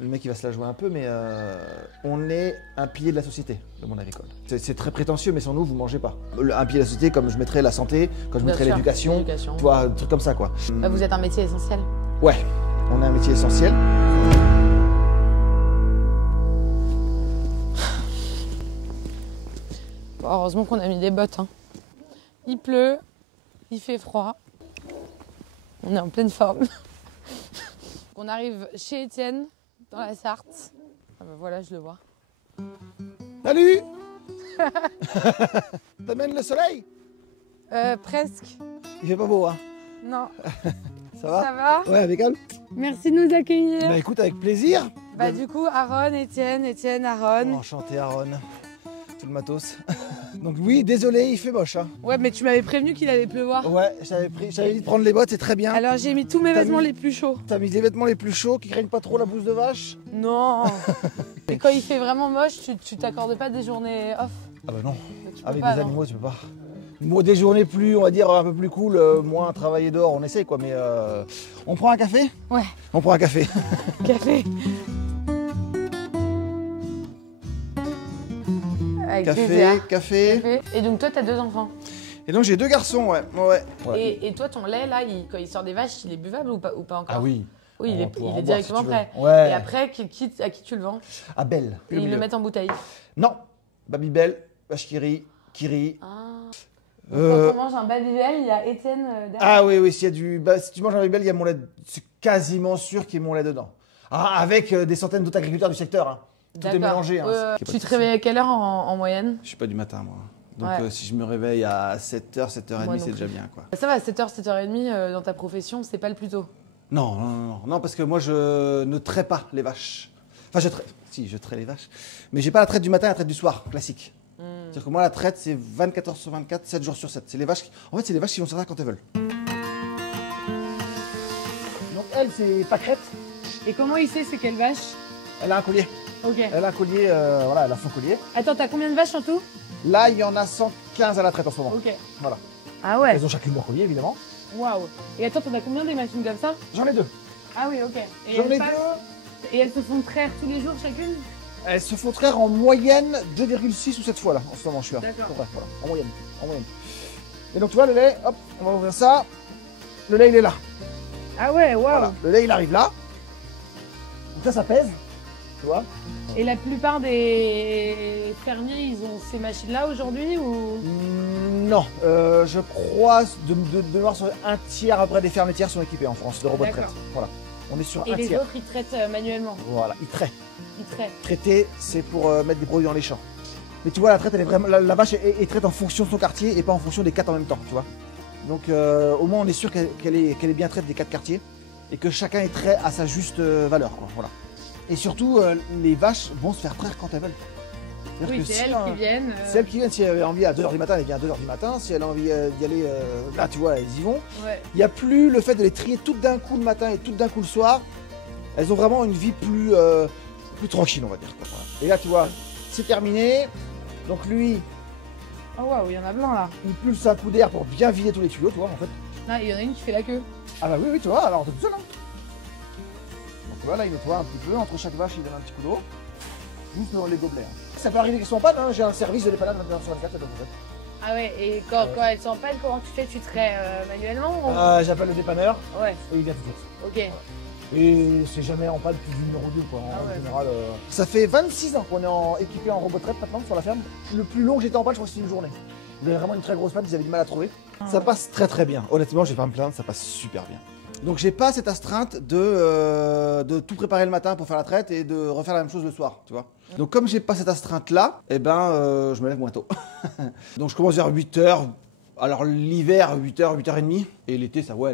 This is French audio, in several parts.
Le mec il va se la jouer un peu, mais on est un pilier de la société, le monde agricole. C'est très prétentieux, mais sans nous, vous mangez pas. Un pilier de la société, comme je mettrais la santé, comme je mettrais l'éducation, tu vois, un truc comme ça, quoi. Bah, vous êtes un métier essentiel. Ouais, on est un métier essentiel. Bon, heureusement qu'on a mis des bottes. Hein. Il pleut, il fait froid. On est en pleine forme. On arrive chez Étienne, dans la Sarthe. Ah bah voilà, je le vois. Salut. T'amènes le soleil? Presque. Il fait pas beau, hein? Non. Ça va? Ça va? Ouais, impeccable. Merci de nous accueillir. Bah écoute, avec plaisir. Bah du coup, Aaron, Étienne, Aaron. Enchanté, Aaron. Tout le matos. Donc oui, désolé, il fait moche. Hein. Ouais, mais tu m'avais prévenu qu'il allait pleuvoir. Ouais, j'avais dit de prendre les bottes, c'est très bien. Alors j'ai mis tous mes vêtements les plus chauds. T'as mis les vêtements les plus chauds qui craignent pas trop la blouse de vache? Non. Et quand il fait vraiment moche, tu t'accordes pas des journées off? Ah bah non, avec pas, des non. animaux tu peux pas. Bon, des journées plus, on va dire, un peu plus cool, moins travailler dehors, on essaie quoi, mais on prend un café? Ouais. On prend un café. Café. Avec plaisir. Café. Et donc toi, t'as 2 enfants. Et donc j'ai 2 garçons, ouais. Et toi, ton lait, là, quand il sort des vaches, il est buvable ou pas encore? Ah oui. Oui, il est boire directement si tu veux. prêt. Ouais. Et après, à qui tu le vends? À Belle. Et ils le mettent en bouteille. Non. Babybel, vache Kiri. Ah. Quand on mange un Babybel, il y a Étienne derrière. Ah oui, si tu manges un Babybel, il y a mon lait. C'est quasiment sûr qu'il y a mon lait dedans. Ah, avec des centaines d'autres agriculteurs du secteur. Hein. Tout est mélangé. Hein. Tu te réveilles à quelle heure en moyenne? Je suis pas du matin, moi. Donc si je me réveille à 7h, 7h30, c'est déjà bien, quoi. Ça va, 7h, 7h30 dans ta profession, c'est pas le plus tôt? Non, parce que moi, je ne trais pas les vaches. Enfin, je trais les vaches. Mais j'ai pas la traite du matin et la traite du soir, classique. C'est-à-dire que moi, la traite, c'est 24h sur 24, 7 jours sur 7. C'est les vaches en fait, c'est les vaches qui vont sortir quand elles veulent. Donc elle, c'est pâquerette. Et comment il sait c'est quelle vache? Elle a un collier. Ok. Elle a un collier, voilà, elle a son collier. Attends, t'as combien de vaches en tout? Là, il y en a 115 à la traite en ce moment. Ok. Voilà. Ah ouais. Elles ont chacune leur collier, évidemment. Waouh. Et attends, t'en as combien des machines comme ça? J'en ai 2. Ah oui, ok. J'en ai 2. Et elles se font traire tous les jours chacune? Elles se font traire en moyenne 2,6 ou 7 fois là, en ce moment je suis là. D'accord. Ouais, voilà, en moyenne. Et donc tu vois le lait, hop, on va ouvrir ça. Le lait il est là. Ah ouais, waouh. Voilà, le lait il arrive là. Donc ça pèse, tu vois. Et la plupart des fermiers, ils ont ces machines-là aujourd'hui ou? Non, je crois de voir sur un tiers après des fermes laitières sont équipées en France de robots de traite. Voilà, on est sur et un tiers. Et les autres, ils traitent manuellement? Voilà, ils traitent. Ils traitent. Traiter, c'est pour mettre des produits dans les champs. Mais tu vois, la traite, elle est vraiment, la vache est traite en fonction de son quartier et pas en fonction des 4 en même temps, tu vois. Donc au moins, on est sûr qu'elle est bien traite des 4 quartiers et que chacun est trait à sa juste valeur, quoi. Voilà. Et surtout, les vaches vont se faire traire quand elles veulent. Oui, c'est elles qui viennent. C'est elles qui viennent. Si elle a envie à 2h du matin, elle vient à 2h du matin. Si elle a envie d'y aller, là, tu vois, elles y vont. Ouais. Il n'y a plus le fait de les trier toutes d'un coup le matin et toutes d'un coup le soir. Elles ont vraiment une vie plus tranquille, on va dire. Quoi. Voilà. Et là, tu vois, c'est terminé. Donc lui, oh waouh, il y en a plein là. il pulse un coup d'air pour bien vider tous les tuyaux, tu vois, en fait. Là, il y en a une qui fait la queue. Ah bah oui, tu vois, alors t'es tout seul, hein. Donc tu vois, là, il nettoie un petit peu. Entre chaque vache, il donne un petit coup d'eau. Juste dans les gobelets. Hein. Ça peut arriver qu'elles sont en panne, hein. J'ai un service de dépannage 24 sur 24, donc en fait. Ah ouais, et quand elles sont en panne, comment tu fais? Tu traites manuellement ou... J'appelle le dépanneur. Ouais. Et il vient tout de suite. Ok. Et c'est jamais en panne plus d'une heure ou deux, quoi, en général. Ça fait 26 ans qu'on est équipé en robot de traite maintenant sur la ferme. Le plus long que j'étais en panne, je crois que c'était une journée. Ils avaient vraiment une très grosse panne, ils avaient du mal à trouver. Ça passe très très bien. Honnêtement, je vais pas me plaindre, ça passe super bien. Donc j'ai pas cette astreinte de tout préparer le matin pour faire la traite et de refaire la même chose le soir, tu vois. Donc comme j'ai pas cette astreinte là, eh ben je me lève moins tôt. Donc je commence vers 8h. Alors l'hiver 8h, 8h30 et l'été ça peut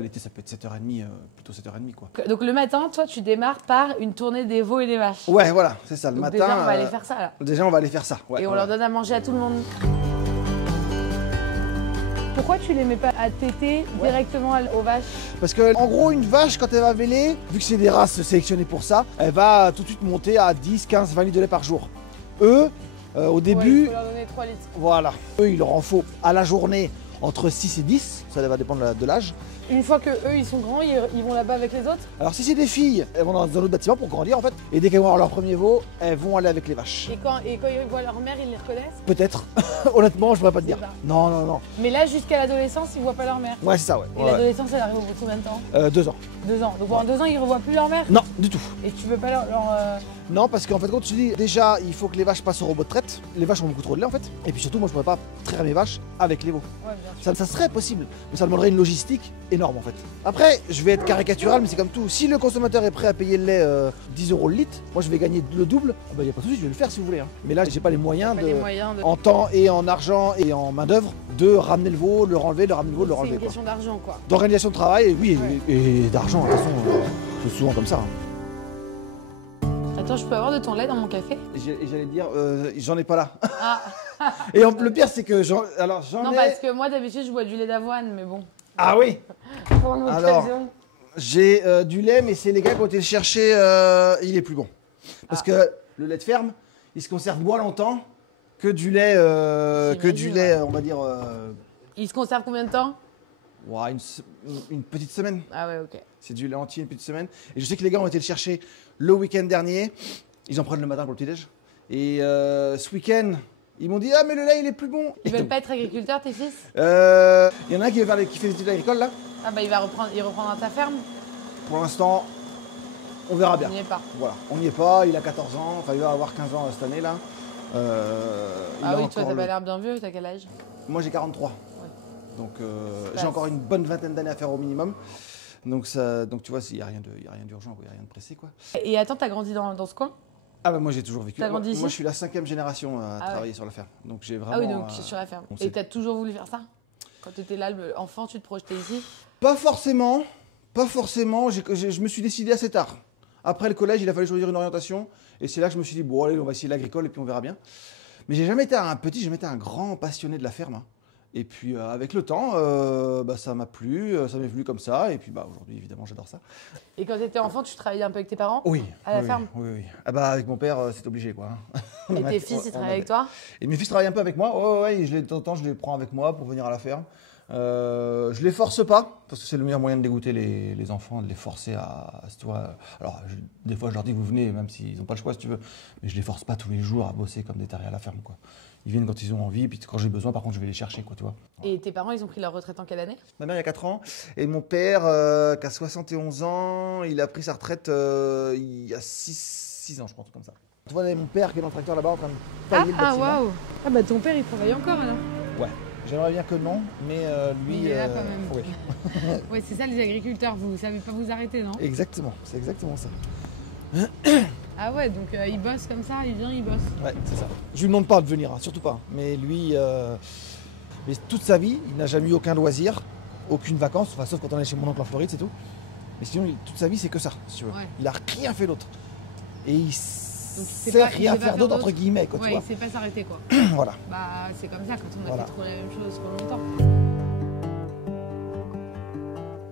être 7h30, plutôt 7h30 quoi. Donc le matin, toi tu démarres par une tournée des veaux et des vaches. Ouais voilà, c'est ça le donc matin. Déjà on va aller faire ça là. Déjà on va aller faire ça. Ouais, et on leur donne à manger à tout le monde. Pourquoi tu les mets pas à téter directement aux vaches? Parce que en gros une vache quand elle va véler, vu que c'est des races sélectionnées pour ça, elle va tout de suite monter à 10, 15, 20 litres de lait par jour. Eux, au début, il faut leur donner 3 litres. Voilà, eux il leur en faut à la journée entre 6 et 10, ça va dépendre de l'âge. Une fois que eux ils sont grands, ils vont là-bas avec les autres? Alors si c'est des filles, elles vont dans un autre bâtiment pour grandir en fait. Et dès qu'elles vont avoir leur premier veau, elles vont aller avec les vaches. Et quand ils voient leur mère, ils les reconnaissent? Peut-être. Honnêtement, je pourrais pas te dire. Ça. Non, non, non. Mais là, jusqu'à l'adolescence, ils voient pas leur mère. Ouais, c'est ça, ouais. Et Ouais. l'adolescence, elle arrive au bout de combien de temps? 2 ans. 2 ans. Donc pendant 2 ans, ils revoient plus leur mère? Non, du tout. Et tu veux pas leur... Non, parce qu'en fait, quand tu dis déjà, il faut que les vaches passent au robot de traite. Les vaches ont beaucoup trop de lait en fait. Et puis surtout, moi, je pourrais pas traire mes vaches avec les veaux. Ouais, bien sûr. Ça serait possible, mais ça demanderait une logistique énorme en fait. Après, je vais être caricatural, mais c'est comme tout. Si le consommateur est prêt à payer le lait 10 € le litre, moi je vais gagner le double. Ah bah, y a pas de souci, je vais le faire si vous voulez. Hein. Mais là, j'ai pas les moyens, en temps et en argent et en main d'œuvre, de ramener le veau, le renlever, le ramener le veau, le C'est renlever. une question d'argent, quoi. D'organisation de travail, oui, Ouais. et d'argent. De toute façon, c'est souvent comme ça. Hein. Attends, je peux avoir de ton lait dans mon café? Et j'allais dire, j'en ai pas là. Ah. Et le pire, c'est que j'en Non, ai. parce que moi, d'habitude, je bois du lait d'avoine, mais bon. Ah oui. Pour l'occasion. J'ai du lait, mais c'est les gars qui ont été le chercher, il est plus bon. Parce que le lait de ferme, il se conserve moins longtemps que du lait, on va dire, Il se conserve combien de temps? ouais, une petite semaine. Ah ouais, ok. C'est du lait entier, une petite semaine. Et je sais que les gars ont été le chercher le week-end dernier. Ils en prennent le matin pour le petit-déj. Et ce week-end, ils m'ont dit « Ah, mais le lait, il est plus bon !» Ils veulent pas être agriculteurs, tes fils? Il y en a un qui fait des études agricoles, là. Ah bah, il reprendra ta ferme? Pour l'instant, on verra bien. On n'y est pas. Voilà, on n'y est pas, il a 14 ans, enfin il va avoir 15 ans cette année là. Ah oui, toi t'as pas l'air bien vieux, t'as quel âge? Moi j'ai 43. Ouais. Donc j'ai encore une bonne vingtaine d'années à faire au minimum. Donc tu vois, il n'y a rien d'urgent, il n'y a rien de pressé quoi. Et attends, t'as grandi dans ce coin? Ah bah moi j'ai toujours vécu. T'as grandi ici? Moi je suis la 5e génération à travailler sur la ferme. Donc j'ai vraiment. Ah oui, donc sur la ferme. Et t'as toujours voulu faire ça? Quand t'étais là, enfant, tu te projetais ici? Pas forcément. Pas forcément. Je me suis décidé assez tard. Après le collège, il a fallu choisir une orientation. Et c'est là que je me suis dit, bon, allez, on va essayer l'agricole et puis on verra bien. Mais j'ai jamais été j'ai jamais été un grand passionné de la ferme. Hein. Et puis avec le temps, ça m'a plu, ça m'est venu comme ça. Et puis aujourd'hui, évidemment, j'adore ça. Et quand t'étais enfant, tu travaillais un peu avec tes parents? Oui. À la ferme? Oui, oui. Ah bah avec mon père, c'est obligé quoi. Et tes fils, ils travaillent avec toi? Et mes fils travaillent un peu avec moi. Ouais, de temps en temps, je les prends avec moi pour venir à la ferme. Je les force pas parce que c'est le meilleur moyen de dégoûter les enfants, de les forcer à alors des fois je leur dis vous venez même s'ils n'ont pas le choix si tu veux, mais je les force pas tous les jours à bosser comme des tarés à la ferme quoi. Ils viennent quand ils ont envie, puis quand j'ai besoin par contre je vais les chercher quoi tu vois. Et tes parents ils ont pris leur retraite en quelle année? Ma mère il y a 4 ans et mon père qui a 71 ans, il a pris sa retraite il y a 6 ans je pense comme ça. Tu vois mon père qui est dans le tracteur là-bas en train de tailler le bâtiment. Waouh. Ah bah ton père il travaille encore alors? Ouais. J'aimerais bien que non, mais lui... Il est là quand même. Oui. Ouais, c'est ça les agriculteurs, vous savez pas vous arrêter, non? Exactement, c'est exactement ça. Ah ouais, donc il bosse comme ça, il vient, il bosse. Ouais, c'est ça. Je lui demande pas de venir, hein, surtout pas. Mais lui, mais toute sa vie, il n'a jamais eu aucun loisir, aucune vacance, enfin, sauf quand on est chez mon oncle en Floride, c'est tout. Mais sinon, toute sa vie, c'est que ça, si tu veux. Ouais. Il a rien fait d'autre. Et il sait rien faire d'autre, entre guillemets, quoi, ouais, tu vois. Il sait pas s'arrêter, quoi. Voilà. Bah, c'est comme ça quand on a fait trop la même chose trop longtemps.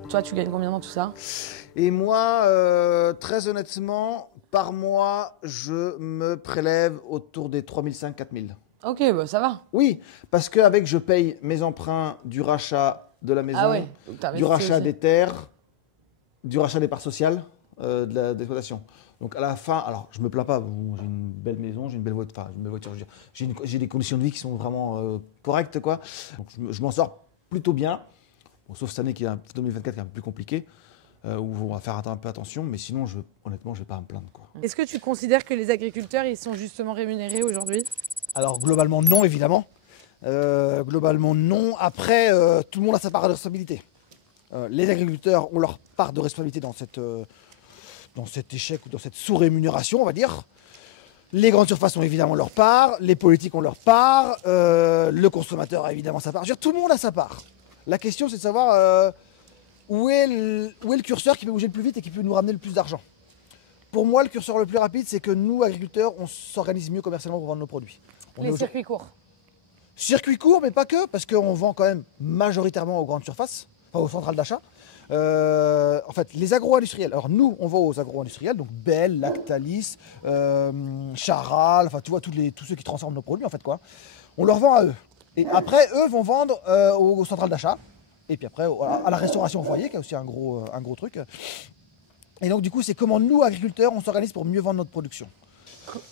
Toi, tu gagnes combien dans tout ça? Et moi, très honnêtement, par mois, je me prélève autour des 3500-4000. Ok, bah ça va. Oui, parce qu'avec, je paye mes emprunts du rachat de la maison, du rachat des terres, du rachat des parts sociales, de l'exploitation. Donc à la fin, alors je me plains pas, bon, j'ai une belle maison, j'ai une belle voiture, j'ai des conditions de vie qui sont vraiment correctes quoi. Donc je m'en sors plutôt bien, bon, sauf cette année qui est 2024 qui est un peu plus compliqué, où on va faire un peu attention, mais sinon honnêtement je vais pas me plaindre quoi. Est-ce que tu considères que les agriculteurs ils sont justement rémunérés aujourd'hui? Alors globalement non évidemment, globalement non. Après tout le monde a sa part de responsabilité. Les agriculteurs ont leur part de responsabilité dans cet échec ou dans cette sous-rémunération, on va dire. Les grandes surfaces ont évidemment leur part, les politiques ont leur part, le consommateur a évidemment sa part. Je veux dire, tout le monde a sa part. La question, c'est de savoir où est le curseur qui peut bouger le plus vite et qui peut nous ramener le plus d'argent. Pour moi, le curseur le plus rapide, c'est que nous, agriculteurs, on s'organise mieux commercialement pour vendre nos produits. Les circuits courts. Circuits courts, mais pas que, parce qu'on vend quand même majoritairement aux grandes surfaces, enfin aux centrales d'achat. En fait, les agro-industriels. Alors nous, on va aux agro-industriels, donc Bell, Lactalis, Charal, enfin tu vois tous ceux qui transforment nos produits en fait quoi. On leur vend à eux. Et après, eux vont vendre aux centrales d'achat. Et puis après, voilà, à la restauration au foyer, qui est aussi un gros truc. Et donc, du coup, c'est comment nous, agriculteurs, on s'organise pour mieux vendre notre production.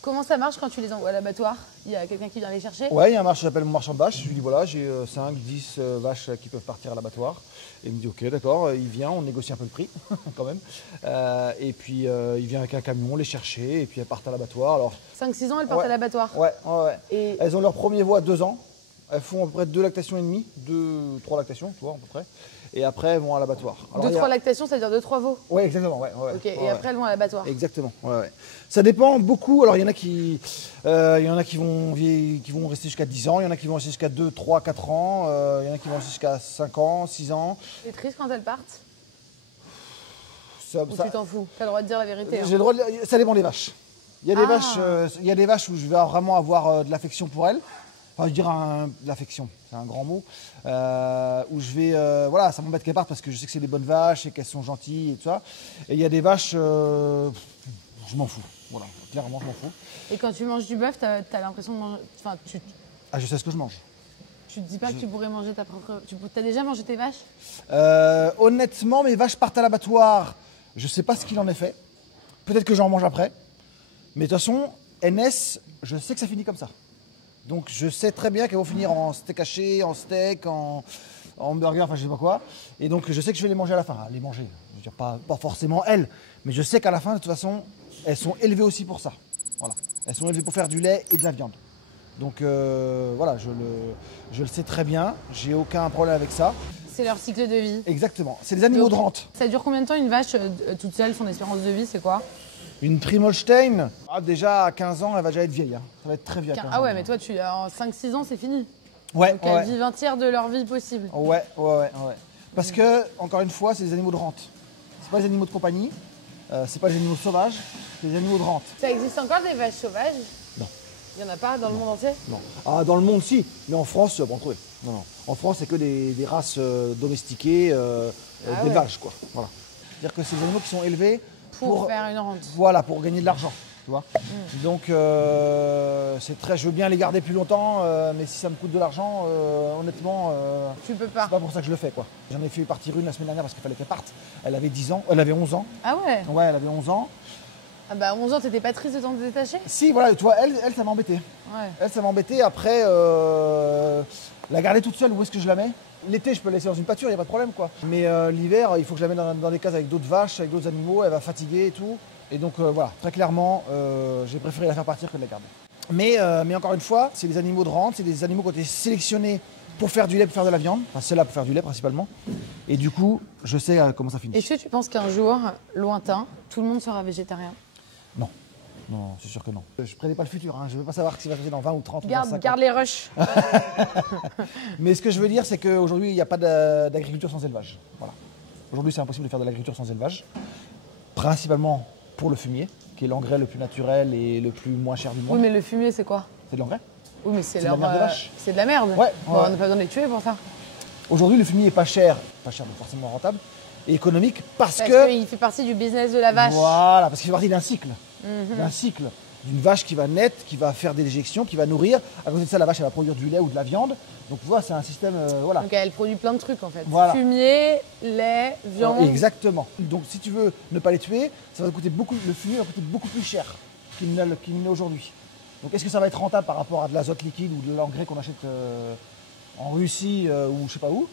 Comment ça marche quand tu les envoies à l'abattoir? Il y a quelqu'un qui vient les chercher? Ouais, il y a un marchand, j'appelle mon marchand de vaches. Je lui dis voilà, j'ai 5, 10 vaches qui peuvent partir à l'abattoir. Et il me dit ok, d'accord, il vient, on négocie un peu le prix quand même. Et puis il vient avec un camion les chercher et puis elles partent à l'abattoir. Alors 5-6 ans, elles partent à l'abattoir? Ouais. Et elles ont leur premier veau à 2 ans. Elles font à peu près 2 lactations et demie, 3 lactations, tu vois, à peu près. Et après, elles vont à l'abattoir. 2-3 lactations, c'est-à-dire 2-3 veaux? Oui, exactement. Ouais, ok, et après, elles vont à l'abattoir? Exactement. Ouais. Ça dépend beaucoup. Alors, il y en a qui vont rester jusqu'à 10 ans, il y en a qui vont rester jusqu'à 2, 3, 4 ans, il y en a qui vont rester jusqu'à 5 ans, 6 ans. C'est triste quand elles partent? Ou tu t'en fous? Tu as le droit de dire la vérité. J'ai le droit de... Ça dépend des vaches. Il y a des vaches où je vais vraiment avoir de l'affection pour elles. Enfin, je dirais de l'affection, c'est un grand mot. Où je vais, voilà, ça m'embête qu'elles partent parce que je sais que c'est des bonnes vaches et qu'elles sont gentilles et tout ça. Et il y a des vaches, je m'en fous. Voilà, clairement, je m'en fous. Et quand tu manges du bœuf, tu as l'impression de manger. Enfin, je sais ce que je mange. Tu te dis pas que tu pourrais manger ta propre. Tu as déjà mangé tes vaches? Honnêtement, mes vaches partent à l'abattoir. Je sais pas ce qu'il en est fait. Peut-être que j'en mange après. Mais de toute façon, NS, je sais que ça finit comme ça. Donc je sais très bien qu'elles vont finir en steak haché, en steak, en hamburger, enfin je sais pas quoi. Et donc je sais que je vais les manger à la fin. Les manger, je veux dire pas forcément elles, mais je sais qu'à la fin de toute façon, elles sont élevées aussi pour ça. Voilà. Elles sont élevées pour faire du lait et de la viande. Donc voilà, je le sais très bien, j'ai aucun problème avec ça. C'est leur cycle de vie. Exactement, c'est des animaux de rente. Ça dure combien de temps une vache toute seule, son espérance de vie, c'est quoi? Une Trimholstein, déjà à 15 ans, elle va déjà être vieille. Hein. Ça va être très vieille. Ah ouais, mais toi, en 5-6 ans, c'est fini. Ouais. Donc elles vivent un tiers de leur vie possible. Ouais. Parce que, encore une fois, c'est des animaux de rente. C'est pas des animaux de compagnie, c'est pas des animaux sauvages, c'est des animaux de rente. Ça existe encore des vaches sauvages? Non. Il n'y en a pas dans le monde entier? Non. Ah, dans le monde, si, mais en France, tu vas pas en trouver. Non. En France, c'est que des races domestiquées, d'élevage, quoi. Voilà. C'est-à-dire que c'est des animaux qui sont élevés pour faire une rente. Voilà, pour gagner de l'argent, tu vois. Donc, je veux bien les garder plus longtemps, mais si ça me coûte de l'argent, honnêtement, tu peux pas. C'est pas pour ça que je le fais, quoi. J'en ai fait partir une la semaine dernière parce qu'il fallait qu'elle parte. Elle avait 10 ans, elle avait 11 ans. Ah ouais? Ouais, elle avait 11 ans. Ah bah 11 ans, t'étais pas triste de t'en détacher? Si, voilà, tu vois, elle ça m'embêtait. Ouais. Elle, ça m'embêtait. Après, la garder toute seule, où est-ce que je la mets? L'été, je peux la laisser dans une pâture, il n'y a pas de problème, quoi. Mais l'hiver, il faut que je la mette dans des cases avec d'autres vaches, avec d'autres animaux, elle va fatiguer et tout. Et donc voilà, très clairement, j'ai préféré la faire partir que de la garder. Mais encore une fois, c'est des animaux de rente, c'est des animaux qui ont été sélectionnés pour faire du lait, pour faire de la viande. Enfin, c'est là pour faire du lait principalement. Et du coup, je sais comment ça finit. Est-ce que tu penses qu'un jour, lointain, tout le monde sera végétarien? Non. Non, c'est sûr que non. Je ne prédis pas le futur, hein. Je ne veux pas savoir ce qui va se passer dans 20 ou 30 ou 25 ans. Garde les rushs. Mais ce que je veux dire, c'est qu'aujourd'hui, il n'y a pas d'agriculture sans élevage. Voilà. Aujourd'hui, c'est impossible de faire de l'agriculture sans élevage. Principalement pour le fumier, qui est l'engrais le plus naturel et le plus moins cher du monde. Oui, mais le fumier, c'est quoi? C'est de l'engrais. Oui, mais c'est de la merde de vache. C'est de la merde. Ouais. Bon, on n'a pas besoin de les tuer pour ça. Aujourd'hui, le fumier est pas cher, mais forcément rentable, et économique parce que... qu'il fait partie du business de la vache. Voilà, parce qu'il fait partie d'un cycle. D'une vache qui va naître, qui va faire des déjections, qui va nourrir. À côté de ça, la vache, elle va produire du lait ou de la viande. Donc, tu vois, c'est un système, voilà. Donc, elle produit plein de trucs, en fait. Voilà. Fumier, lait, viande. Exactement. Donc, si tu veux ne pas les tuer, ça va coûter le fumier va coûter beaucoup plus cher qu'il n'est aujourd'hui. Donc, est-ce que ça va être rentable par rapport à de l'azote liquide ou de l'engrais qu'on achète en Russie ou je sais pas où?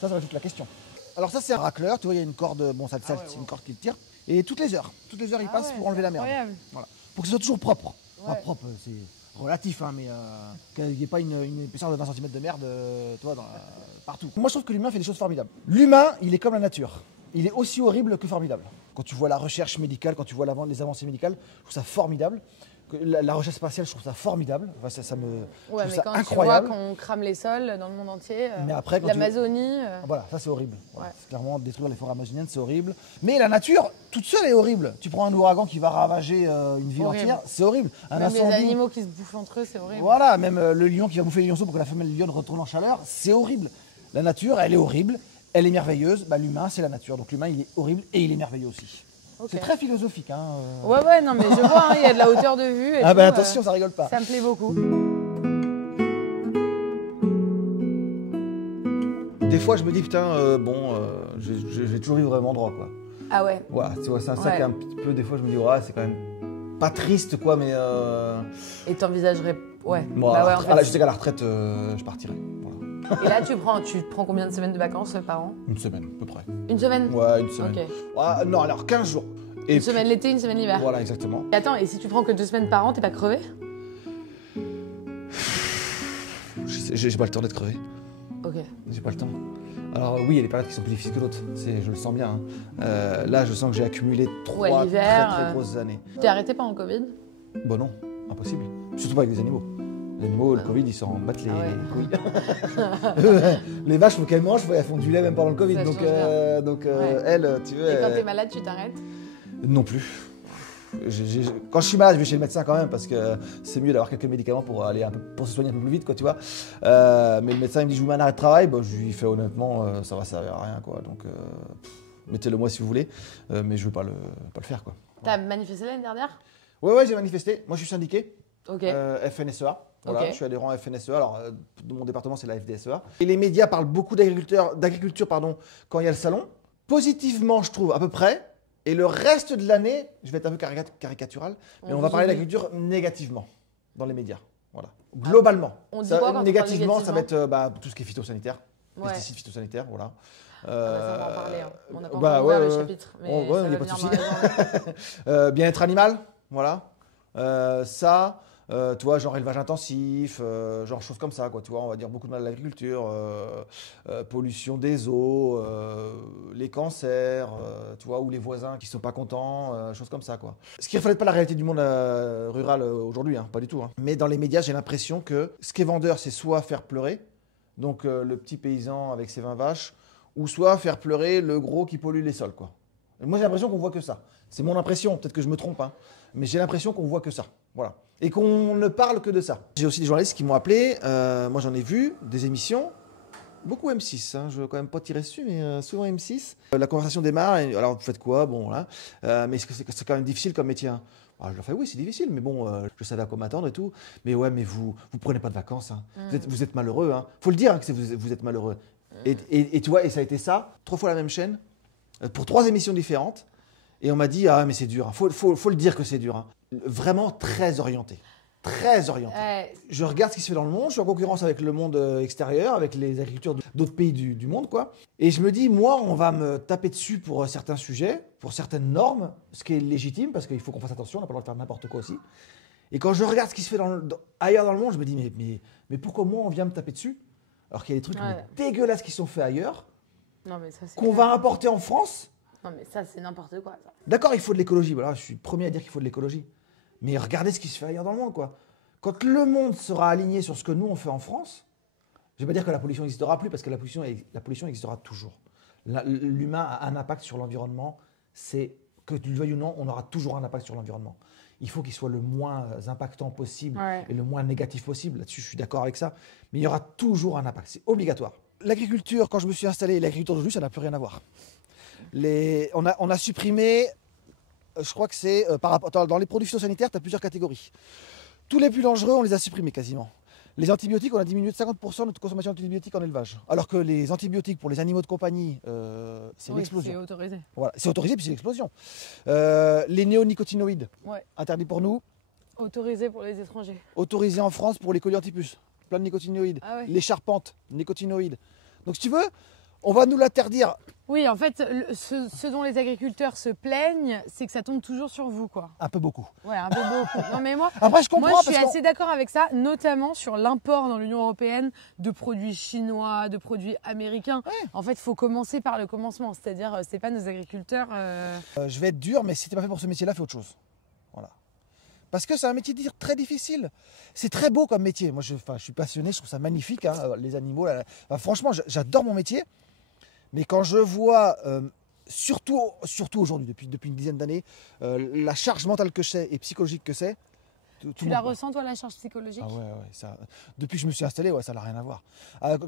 Ça va être toute la question. Alors, ça, c'est un racleur. Tu vois, il y a une corde, bon, ça c'est une corde qui le tire. Et toutes les heures, il passe pour enlever la merde. Voilà. Pour que ce soit toujours propre. Ouais. Enfin, propre, c'est relatif, hein, mais qu'il n'y ait pas une épaisseur de 20 cm de merde partout. Moi, je trouve que l'humain fait des choses formidables. L'humain, il est comme la nature. Il est aussi horrible que formidable. Quand tu vois la recherche médicale, quand tu vois les avancées médicales, je trouve ça formidable. La recherche spatiale, je trouve ça formidable. Enfin, ça me ouais, trouve mais ça quand incroyable. Tu vois qu'on crame les sols dans le monde entier, mais après, l'Amazonie... Voilà, ça c'est horrible. Ouais. Clairement, détruire les forêts amazoniennes, c'est horrible. Mais la nature, toute seule, est horrible. Tu prends un ouragan qui va ravager une ville entière, c'est horrible. Même les animaux qui se bouffent entre eux, c'est horrible. Voilà, même le lion qui va bouffer les lionceaux pour que la femelle lionne retourne en chaleur, c'est horrible. La nature, elle est horrible, elle est merveilleuse. Bah, l'humain, c'est la nature. Donc l'humain, il est horrible et il est merveilleux aussi. Okay. C'est très philosophique. Hein. Ouais, non, mais je vois, il y a de la hauteur de vue. Et bah attention, ça rigole pas. Ça me plaît beaucoup. Des fois, je me dis, putain, j'ai toujours vivre au même endroit, quoi. Ah ouais. Voilà, tu vois, c'est ça qui est un petit peu, des fois, je me dis, ouais, c'est quand même pas triste, quoi, mais... Et t'envisagerais... Ouais. Bon, bah ouais, en fait, je sais qu'à la retraite, je partirai. Voilà. Et là, tu te prends combien de semaines de vacances par an? Une semaine, à peu près. Une semaine? Ouais, une semaine. Ok. Ouais, non, alors 15 jours. Et une semaine l'été, une semaine l'hiver. Voilà, exactement. Et attends, et si tu prends que 2 semaines par an, t'es pas crevé? J'ai pas le temps d'être crevé. Ok. J'ai pas le temps. Alors oui, il y a des périodes qui sont plus difficiles que d'autres, je le sens bien. Hein. Là, je sens que j'ai accumulé 3 très grosses années. T'es arrêté pendant le Covid? Bon non, impossible. Surtout pas avec les animaux. Les animaux, le Covid, ils s'en battent les couilles. Les vaches, faut qu'elles mangent, elles font du lait même pendant le Covid. Donc elles, tu veux... Et quand t'es malade, tu t'arrêtes? Non plus. Quand je suis malade, je vais chez le médecin quand même parce que c'est mieux d'avoir quelques médicaments pour pour se soigner un peu plus vite, quoi, tu vois. Mais le médecin il me dit je vous mets un arrêt de travail, bah, je lui fais honnêtement ça va servir à rien, quoi. Donc mettez-le moi si vous voulez, mais je veux pas le faire, quoi. T'as manifesté l'année dernière? Ouais, j'ai manifesté. Moi je suis syndiqué. Ok. FNSEA. Voilà, Okay. Je suis adhérent à FNSEA. Alors, dans mon département, c'est la FDSEA. Et les médias parlent beaucoup d'agriculture, quand il y a le salon. Positivement, je trouve, à peu près. Et le reste de l'année, je vais être un peu caricatural, mais on va parler d'agriculture négativement dans les médias. Voilà. Globalement. On dit quoi quand négativement, ça va être tout ce qui est phytosanitaire, pesticides phytosanitaires, voilà. Ça, on va en parler. Hein. On n'a pas encore ouvert le chapitre. Mais il n'y a pas de souci. Bien-être animal, voilà. Tu vois, genre élevage intensif, genre choses comme ça, quoi, tu vois, on va dire beaucoup de mal à l'agriculture, pollution des eaux, les cancers, tu vois, ou les voisins qui sont pas contents, choses comme ça, quoi. Ce qui ne reflète pas la réalité du monde rural aujourd'hui, hein, pas du tout. Hein. Mais dans les médias, j'ai l'impression que ce qui est vendeur, c'est soit faire pleurer, donc le petit paysan avec ses 20 vaches, ou soit faire pleurer le gros qui pollue les sols, quoi. Et moi, j'ai l'impression qu'on voit que ça. C'est mon impression, peut-être que je me trompe, hein, mais j'ai l'impression qu'on voit que ça. Voilà. Et qu'on ne parle que de ça. J'ai aussi des journalistes qui m'ont appelé. Moi, j'en ai vu des émissions. Beaucoup M6. Hein, je ne veux quand même pas tirer dessus, mais souvent M6. La conversation démarre. Et, alors, vous faites quoi? Bon, là. Mais c'est quand même difficile comme métier. Hein. Alors, je leur fais oui, c'est difficile, mais bon, je savais à quoi m'attendre et tout. Mais ouais, mais vous prenez pas de vacances. Hein. Vous êtes malheureux. Hein. Faut le dire hein, que vous êtes malheureux. Et tu vois, et ça a été ça, 3 fois la même chaîne, pour 3 émissions différentes. Et on m'a dit, ah, mais c'est dur. Hein. Faut le dire que c'est dur. Hein. Vraiment très orienté. Très orienté. Je regarde ce qui se fait dans le monde, je suis en concurrence avec le monde extérieur, avec les agriculteurs d'autres pays du monde, quoi. Et je me dis, moi, on va me taper dessus pour certains sujets, pour certaines normes, ce qui est légitime, parce qu'il faut qu'on fasse attention, on n'a pas le droit de faire n'importe quoi aussi. Et quand je regarde ce qui se fait ailleurs dans le monde, je me dis, mais pourquoi moi, on vient me taper dessus? Alors qu'il y a des trucs dégueulasses qui sont faits ailleurs, qu'on va importer en France. Non, mais ça, c'est n'importe quoi. D'accord, il faut de l'écologie. Voilà, je suis le premier à dire qu'il faut de l'écologie. Mais regardez ce qui se fait ailleurs dans le monde, quoi. Quand le monde sera aligné sur ce que nous, on fait en France, je ne vais pas dire que la pollution n'existera plus, parce que la pollution existera toujours. L'humain a un impact sur l'environnement. C'est que tu le veuilles ou non, on aura toujours un impact sur l'environnement. Il faut qu'il soit le moins impactant possible et le moins négatif possible. Là-dessus, je suis d'accord avec ça. Mais il y aura toujours un impact. C'est obligatoire. L'agriculture, quand je me suis installé, et l'agriculture d'aujourd'hui, ça n'a plus rien à voir. On a supprimé, je crois que c'est, dans les produits phytosanitaires, tu as plusieurs catégories. Tous les plus dangereux, on les a supprimés quasiment. Les antibiotiques, on a diminué de 50% notre consommation d'antibiotiques en élevage. Alors que les antibiotiques pour les animaux de compagnie, c'est l'explosion. C'est autorisé. Voilà, c'est autorisé puis c'est l'explosion. Les néonicotinoïdes, interdits pour nous. Autorisé pour les étrangers. Autorisé en France pour les colyantipus, plein de nicotinoïdes. Les charpentes, nicotinoïdes. Donc si tu veux, on va nous l'interdire. Oui, en fait, ce dont les agriculteurs se plaignent, c'est que ça tombe toujours sur vous, quoi. Un peu beaucoup. Ouais, un peu beaucoup. Non, mais moi, après, je comprends. Moi, je suis assez d'accord avec ça, notamment sur l'import dans l'Union européenne de produits chinois, de produits américains. Ouais. En fait, il faut commencer par le commencement, c'est-à-dire, c'est pas nos agriculteurs. Je vais être dur, mais si t'es pas fait pour ce métier-là, fais autre chose. Voilà. Parce que c'est un métier très difficile. C'est très beau comme métier. Moi, je suis passionné, je trouve ça magnifique, hein, les animaux. Franchement, j'adore mon métier. Mais quand je vois, surtout aujourd'hui, depuis une dizaine d'années, la charge mentale que c'est et psychologique que c'est. Tu la ressens, toi, la charge psychologique? Ah ouais, ça, depuis que je me suis installé, ça n'a rien à voir.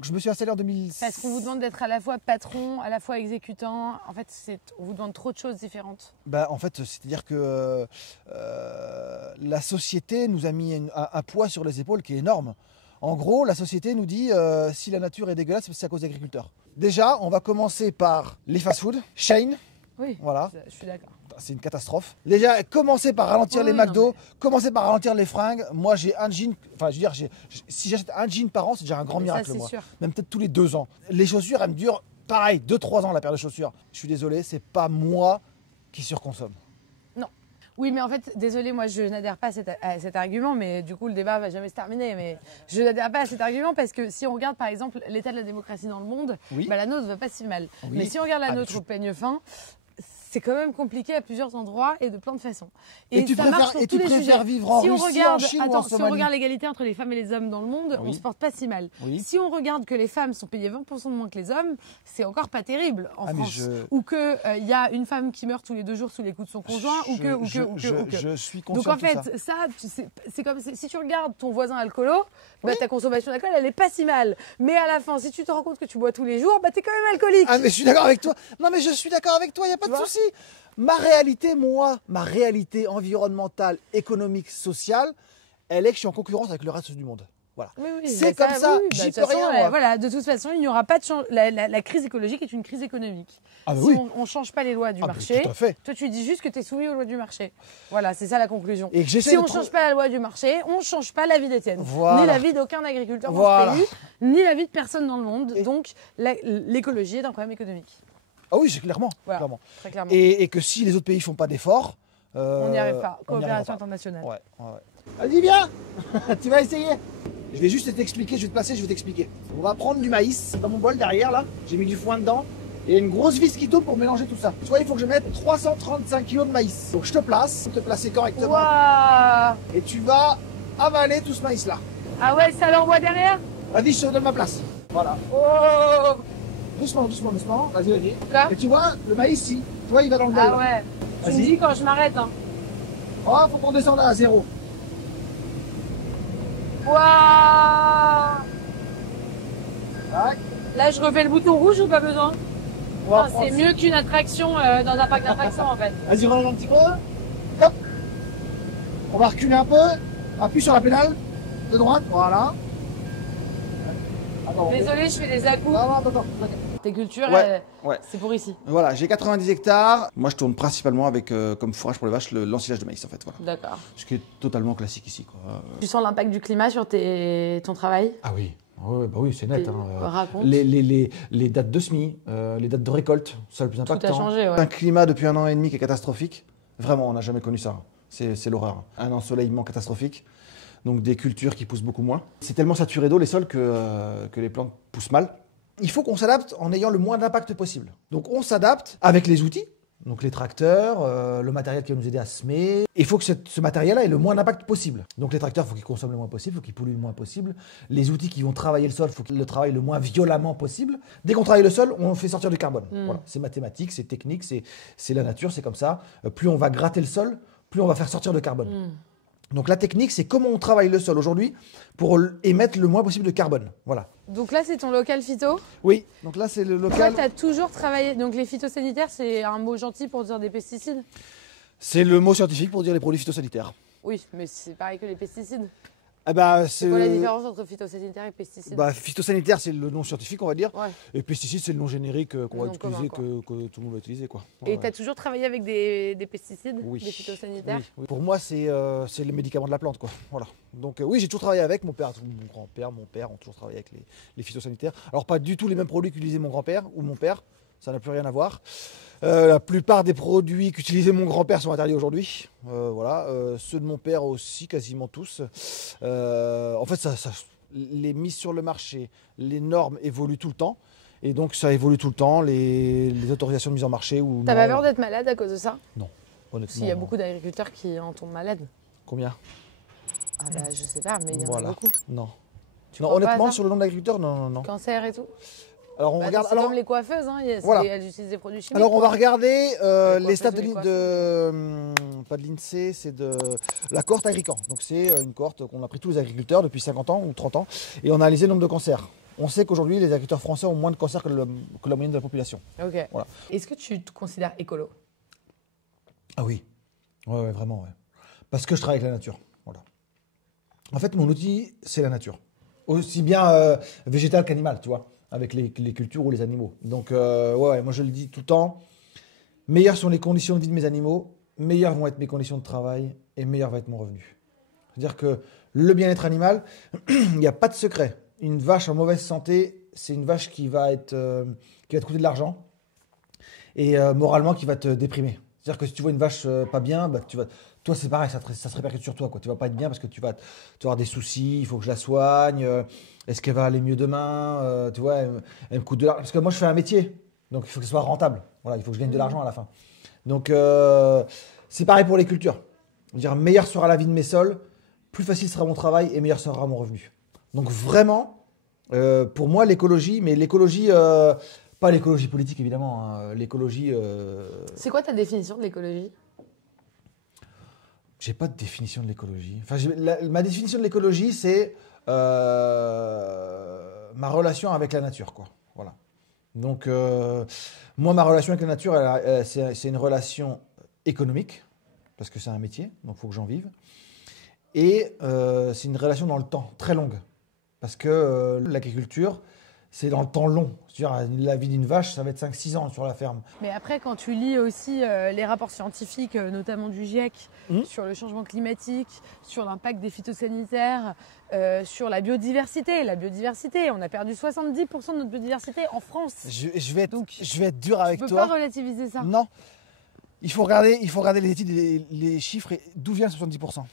Je me suis installé en 2006. Parce qu'on vous demande d'être à la fois patron, à la fois exécutant. En fait, on vous demande trop de choses différentes. En fait, c'est-à-dire que la société nous a mis un poids sur les épaules qui est énorme. En gros, la société nous dit si la nature est dégueulasse, c'est à cause des agriculteurs. Déjà, on va commencer par les fast-food. Shane, Oui, voilà. je suis d'accord. C'est une catastrophe. Déjà, commencer par ralentir Oui, les oui, McDo, non, commencer par ralentir les fringues. Moi, j'ai un jean, enfin, je veux dire, si j'achète un jean par an, c'est déjà un grand Mais miracle, ça, c'est moi. sûr. Même peut-être tous les 2 ans. Les chaussures, elles me durent, pareil, 2-3 ans la paire de chaussures. Je suis désolé, c'est pas moi qui surconsomme. Non. Oui, mais en fait, désolé, moi, je n'adhère pas à cet argument, mais du coup, le débat va jamais se terminer. Mais je n'adhère pas à cet argument parce que si on regarde, par exemple, l'état de la démocratie dans le monde, Oui. bah, la nôtre va pas si mal. Oui. Mais si on regarde la Ah, nôtre mais au peigne fin, c'est quand même compliqué à plusieurs endroits et de plein de façons. Et tu ça préfères- marche sur et tous tu les préfères sujets. vivre en si on Russie, regarde, en Chine ou en attends, si on Somalie? regarde l'égalité entre les femmes et les hommes dans le monde, Oui. on se porte pas si mal. Oui. Si on regarde que les femmes sont payées 20% de moins que les hommes, c'est encore pas terrible en Ah, mais France. Ou que y a une femme qui meurt tous les 2 jours sous les coups de son conjoint, ou que. Je suis conscient Donc en de tout fait, ça. c'est comme si tu regardes ton voisin alcoolo, bah, ta consommation d'alcool, elle est pas si mal. Mais à la fin, si tu te rends compte que tu bois tous les jours, bah t'es quand même alcoolique. Ah, mais je suis d'accord avec toi. Non, mais je suis d'accord avec toi, il n'y a pas de souci. Ma réalité environnementale, économique, sociale, elle est que je suis en concurrence avec le reste du monde. Voilà. Oui, C'est bah, comme ça, oui, j'y de peux toute façon, rien, moi. voilà, de toute façon, il n'y aura pas de la crise écologique est une crise économique. Ah, bah si oui. on ne change pas les lois du Ah, bah, marché, tout à fait. toi tu dis juste que tu es soumis aux lois du marché. Voilà, c'est ça la conclusion. Et que j'essaie si de on ne change pas la loi du marché, on ne change pas la vie d'Étienne. Voilà. Ni la vie d'aucun agriculteur dans Voilà. ce pays, ni la vie de personne dans le monde. Donc l'écologie est un problème économique. Ah oui, c'est clairement. Voilà, clairement. très clairement. Et que si les autres pays font pas d'efforts, On n'y arrive pas. on n'y arrivera Coopération pas. internationale. Ouais. Vas-y, viens. Tu vas essayer. Je vais juste t'expliquer, je vais te placer, je vais t'expliquer. On va prendre du maïs dans mon bol derrière là. J'ai mis du foin dedans. Et une grosse vis qui tourne pour mélanger tout ça. Tu vois, il faut que je mette 335 kg de maïs. Donc je te place, te placer correctement. Waouh. Et tu vas avaler tout ce maïs là. Ah ouais, ça l'envoie derrière. Vas-y, je te donne ma place. Voilà. Oh. Doucement, doucement, doucement. Vas-y, vas-y. D'accord. Et tu vois, le maïs ici, tu vois, il va dans le bol. Ah là. ouais. Tu me Vas-y. dis quand je m'arrête. Hein. Oh, faut qu'on descende à 0. Waouh. Tac. Là, je refais le bouton rouge ou pas besoin? On va C'est prendre- mieux qu'une attraction dans un parc d'attractions en fait. Vas-y, relâche un petit peu. Hop. On va reculer un peu. Appuie sur la pédale. De droite, voilà. Attends. Désolé, je fais des à-coups. Non, non, attends. Tes cultures, Ouais, ouais. c'est pour ici. Voilà, j'ai 90 hectares. Moi, je tourne principalement avec comme fourrage pour les vaches l'ensilage de maïs en fait. Voilà. D'accord. Ce qui est totalement classique ici. Quoi. Tu sens l'impact du climat sur ton travail? Ah oui. Ouais, bah oui, c'est net. Et Hein. raconte. Les dates de semis, les dates de récolte, c'est le plus impactant. a changé, ouais. Un climat depuis 1 an et demi qui est catastrophique. Vraiment, on n'a jamais connu ça. C'est l'horreur. Un ensoleillement catastrophique. Donc des cultures qui poussent beaucoup moins. C'est tellement saturé d'eau les sols que les plantes poussent mal. Il faut qu'on s'adapte en ayant le moins d'impact possible. Donc on s'adapte avec les outils, donc les tracteurs, le matériel qui va nous aider à semer. Il faut que ce matériel-là ait le moins d'impact possible. Donc les tracteurs, il faut qu'ils consomment le moins possible, il faut qu'ils polluent le moins possible. Les outils qui vont travailler le sol, il faut qu'ils le travaillent le moins violemment possible. Dès qu'on travaille le sol, on fait sortir du carbone. Voilà. C'est mathématique, c'est technique, c'est la nature, c'est comme ça. Plus on va gratter le sol, plus on va faire sortir de carbone. Donc la technique, c'est comment on travaille le sol aujourd'hui pour émettre le moins possible de carbone. Voilà. Donc là, c'est ton local phyto. Oui, donc là c'est le Toi, local. tu as toujours travaillé. Donc les phytosanitaires, c'est un mot gentil pour dire des pesticides. C'est le mot scientifique pour dire les produits phytosanitaires. Oui, mais c'est pareil que les pesticides. Ah bah, C'est quoi la différence entre phytosanitaire et pesticides? Bah, phytosanitaire, c'est le nom scientifique, on va dire. Ouais. Et pesticide, c'est le nom générique qu'on va nom utiliser, commun, que tout le monde va utiliser. Quoi. Et Ouais, tu as toujours travaillé avec des pesticides, Oui. des phytosanitaires? Oui. Pour moi, c'est le médicament de la plante. Quoi. Voilà. Donc oui, j'ai toujours travaillé avec mon père, mon grand-père, mon père ont toujours travaillé avec les phytosanitaires. Alors pas du tout les mêmes produits qu'utilisait mon grand-père ou mon père, ça n'a plus rien à voir. La plupart des produits qu'utilisait mon grand-père sont interdits aujourd'hui. Voilà. Ceux de mon père aussi, quasiment tous. En fait, les mises sur le marché, les normes évoluent tout le temps. Et donc ça évolue tout le temps, les autorisations de mise en marché. T'as pas peur d'être malade à cause de ça? Non, honnêtement. S'il y a beaucoup d'agriculteurs qui en tombent malades. Combien? Ah bah je sais pas, mais il y en Voilà. a beaucoup. Non. Tu Non, crois pas à honnêtement, ça? sur le nom de l'agriculteur, non, non, non. Cancer et tout. Alors on Bah, regarde. c'est Alors, comme les coiffeuses, hein. Voilà. Elles utilisent des produits chimiques. alors on va regarder Les les stats coiffeuses ou les pas de l'INSEE, c'est de la cohorte Agrican. Donc c'est une cohorte qu'on a pris tous les agriculteurs depuis 50 ans ou 30 ans et on a analysé le nombre de cancers. On sait qu'aujourd'hui les agriculteurs français ont moins de cancers que la moyenne de la population. Ok. Voilà. Est-ce que tu te considères écolo? Ah oui, ouais, vraiment, ouais. Parce que je travaille avec la nature. Voilà. En fait, mon outil, c'est la nature. Aussi bien végétal qu'animal, tu vois. avec les cultures ou les animaux. Donc, ouais, moi je le dis tout le temps, meilleures sont les conditions de vie de mes animaux, meilleures vont être mes conditions de travail et meilleur va être mon revenu. C'est-à-dire que le bien-être animal, il n'y a pas de secret. Une vache en mauvaise santé, c'est une vache qui va te coûter de l'argent et moralement qui va te déprimer. C'est-à-dire que si tu vois une vache pas bien, bah, toi c'est pareil, ça se répercute sur toi, quoi. Tu vas pas être bien parce que tu vas avoir des soucis, il faut que je la soigne, est-ce qu'elle va aller mieux demain, tu vois, elle me coûte de l'argent. Parce que moi je fais un métier, donc il faut que ce soit rentable. Voilà, il faut que je gagne de l'argent à la fin. Donc c'est pareil pour les cultures. Je veux dire, meilleure sera la vie de mes sols, plus facile sera mon travail et meilleur sera mon revenu. Donc vraiment, pour moi l'écologie, mais l'écologie, pas l'écologie politique évidemment, hein, l'écologie... C'est quoi ta définition de l'écologie? J'ai pas de définition de l'écologie. Enfin, ma définition de l'écologie, c'est ma relation avec la nature, quoi. Voilà. Donc, moi, ma relation avec la nature, c'est une relation économique, parce que c'est un métier, donc il faut que j'en vive. Et c'est une relation dans le temps, très longue. Parce que l'agriculture, c'est dans le temps long. C'est-à-dire, la vie d'une vache, ça va être 5-6 ans sur la ferme. Mais après, quand tu lis aussi les rapports scientifiques, notamment du GIEC, sur le changement climatique, sur l'impact des phytosanitaires, sur la biodiversité. La biodiversité, on a perdu 70% de notre biodiversité en France. Je vais être dur avec toi. Tu peux pas relativiser ça. Non. Il faut regarder les études, les chiffres, et d'où vient 70%.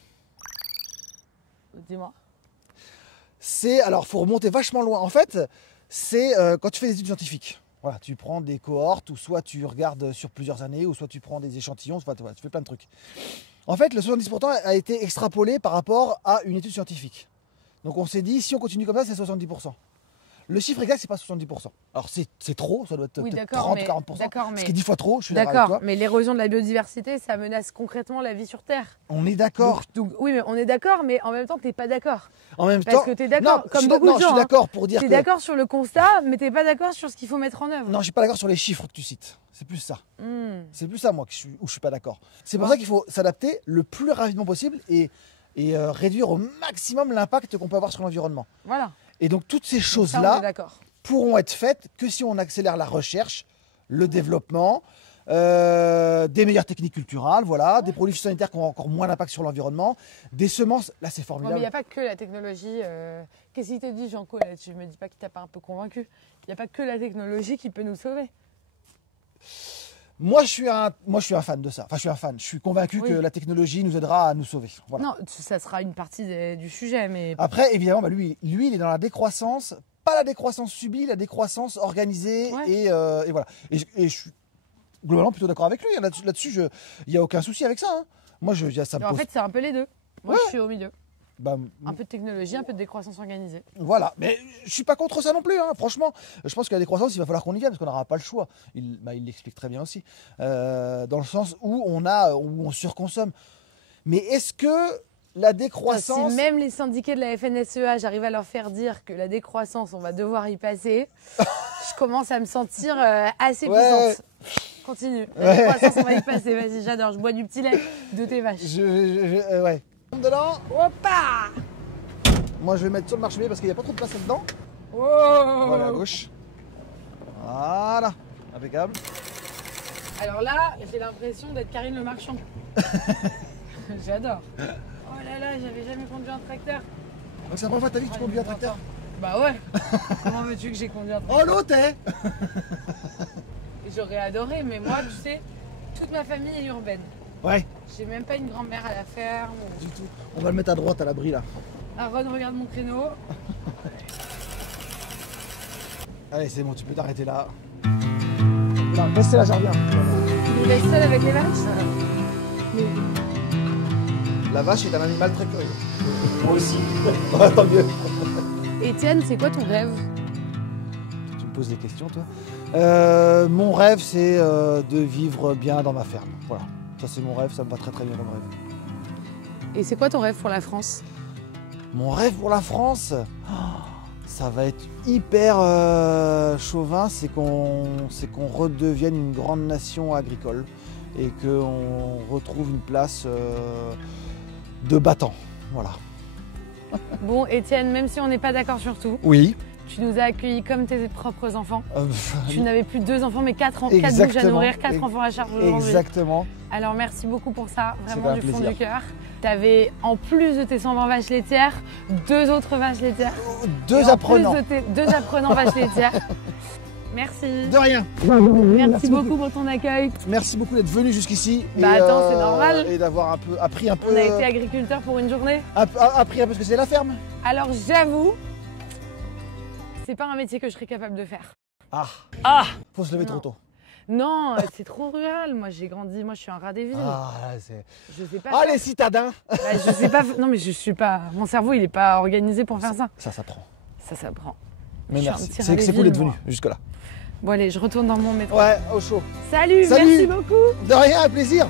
Dis-moi. Alors, il faut remonter vachement loin. En fait, c'est quand tu fais des études scientifiques. Voilà, tu prends des cohortes, ou soit tu regardes sur plusieurs années, ou soit tu prends des échantillons, soit, tu fais plein de trucs. En fait, le 70% a été extrapolé par rapport à une étude scientifique. Donc on s'est dit, si on continue comme ça, c'est 70%. Le chiffre exact, c'est pas 70%. Alors c'est trop, ça doit être peut-être 30-40%. Ce qui est 10 fois trop, je suis d'accord avec toi. Mais l'érosion de la biodiversité, ça menace concrètement la vie sur Terre. On est d'accord. Oui, mais on est d'accord, mais en même temps, t'es pas d'accord. En même temps, parce que t'es d'accord, comme beaucoup de gens. Je suis d'accord pour dire que... T'es d'accord sur le constat, mais t'es pas d'accord sur ce qu'il faut mettre en œuvre. Non, je suis pas d'accord sur les chiffres que tu cites. C'est plus ça. C'est plus ça, moi, où je suis pas d'accord. C'est pour ça qu'il faut s'adapter le plus rapidement possible et réduire au maximum l'impact qu'on peut avoir sur l'environnement. Voilà. Et donc toutes ces choses-là pourront être faites que si on accélère la recherche, le développement, des meilleures techniques culturales, voilà, des produits sanitaires qui ont encore moins d'impact sur l'environnement, des semences, là c'est formidable. Mais il n'y a pas que la technologie. Qu'est-ce qu'il te dit, Jean-Co là-dessus? Je me dis pas qu'il t'a pas un peu convaincu. Il n'y a pas que la technologie qui peut nous sauver. Moi, je suis un fan de ça. Enfin, je suis un fan. Je suis convaincu que la technologie nous aidera à nous sauver. Voilà. Non, ça sera une partie du sujet, mais... Après, évidemment, lui, il est dans la décroissance, pas la décroissance subie, la décroissance organisée. Ouais. Et voilà. Et je suis globalement plutôt d'accord avec lui. Là-dessus, il n'y a aucun souci avec ça. Hein. Moi, ça me pose... En fait, c'est un peu les deux. Moi, je suis au milieu. Bah, un peu de technologie, un peu de décroissance organisée. Voilà, mais je suis pas contre ça non plus, hein. Franchement. Je pense que la décroissance, il va falloir qu'on y vienne parce qu'on n'aura pas le choix. Il l'explique très bien aussi, dans le sens où on surconsomme. Mais est-ce que la décroissance... Si même les syndiqués de la FNSEA, j'arrive à leur faire dire que la décroissance, on va devoir y passer, je commence à me sentir assez puissante. Continue. La décroissance, on va y passer. Vas-y, j'adore. Je bois du petit lait de tes vaches. Ouais. Dedans. Hoppa. Moi je vais mettre sur le marchepied parce qu'il n'y a pas trop de place là-dedans. Oh. Voilà, à gauche. Voilà, impeccable. Alors là, j'ai l'impression d'être Karine Le Marchand. J'adore. Oh là là, j'avais jamais conduit un tracteur. Donc c'est la première fois de ta vie que tu conduis un tracteur? Bah ouais. Comment veux-tu que j'ai conduit un tracteur? Oh l'autre est. J'aurais adoré, mais moi, tu sais, toute ma famille est urbaine. Ouais. J'ai même pas une grand-mère à la ferme. Du tout. On va le mettre à droite à l'abri là. Aaron, regarde mon créneau. Allez, c'est bon, tu peux t'arrêter là. Non, restez là, j'en reviens. Tu nous laisses seul avec les vaches? Mais... La vache est un animal très curieux. Moi aussi. Tant mieux. Étienne, c'est quoi ton rêve? Tu me poses des questions, toi? Mon rêve, c'est de vivre bien dans ma ferme. Voilà. Ça, c'est mon rêve, ça me va très très bien comme rêve. Et c'est quoi ton rêve pour la France? Mon rêve pour la France, ça va être hyper chauvin, c'est qu'on redevienne une grande nation agricole et qu'on retrouve une place de battant. Voilà. Bon, Étienne, même si on n'est pas d'accord sur tout, oui. Tu nous as accueillis comme tes propres enfants. Tu n'avais plus 2 enfants, mais 4 bouches à nourrir, 4 enfants à charge aujourd'hui. Exactement. Alors merci beaucoup pour ça, vraiment du fond du cœur. Tu avais, en plus de tes 120 vaches laitières, 2 autres vaches laitières. 2 apprenants. 2 apprenants vaches laitières. Merci. De rien. Merci beaucoup pour ton accueil. Merci beaucoup d'être venu jusqu'ici. Bah attends, c'est normal. Et d'avoir appris un peu. On a été agriculteur pour une journée. Appris un peu ce que c'est la ferme. Alors j'avoue, c'est pas un métier que je serais capable de faire. Faut se lever trop tôt. Non, c'est trop rural. Moi j'ai grandi, moi je suis un rat des villes. Je sais pas. Ah, les citadins. Bah, je sais pas. Non mais je suis pas. Mon cerveau il est pas organisé pour faire ça. Ça s'apprend. Ça s'apprend. Mais merci. C'est cool d'être venu jusque là. Bon allez, je retourne dans mon métro. Ouais, au chaud. Salut, merci beaucoup. De rien, un plaisir.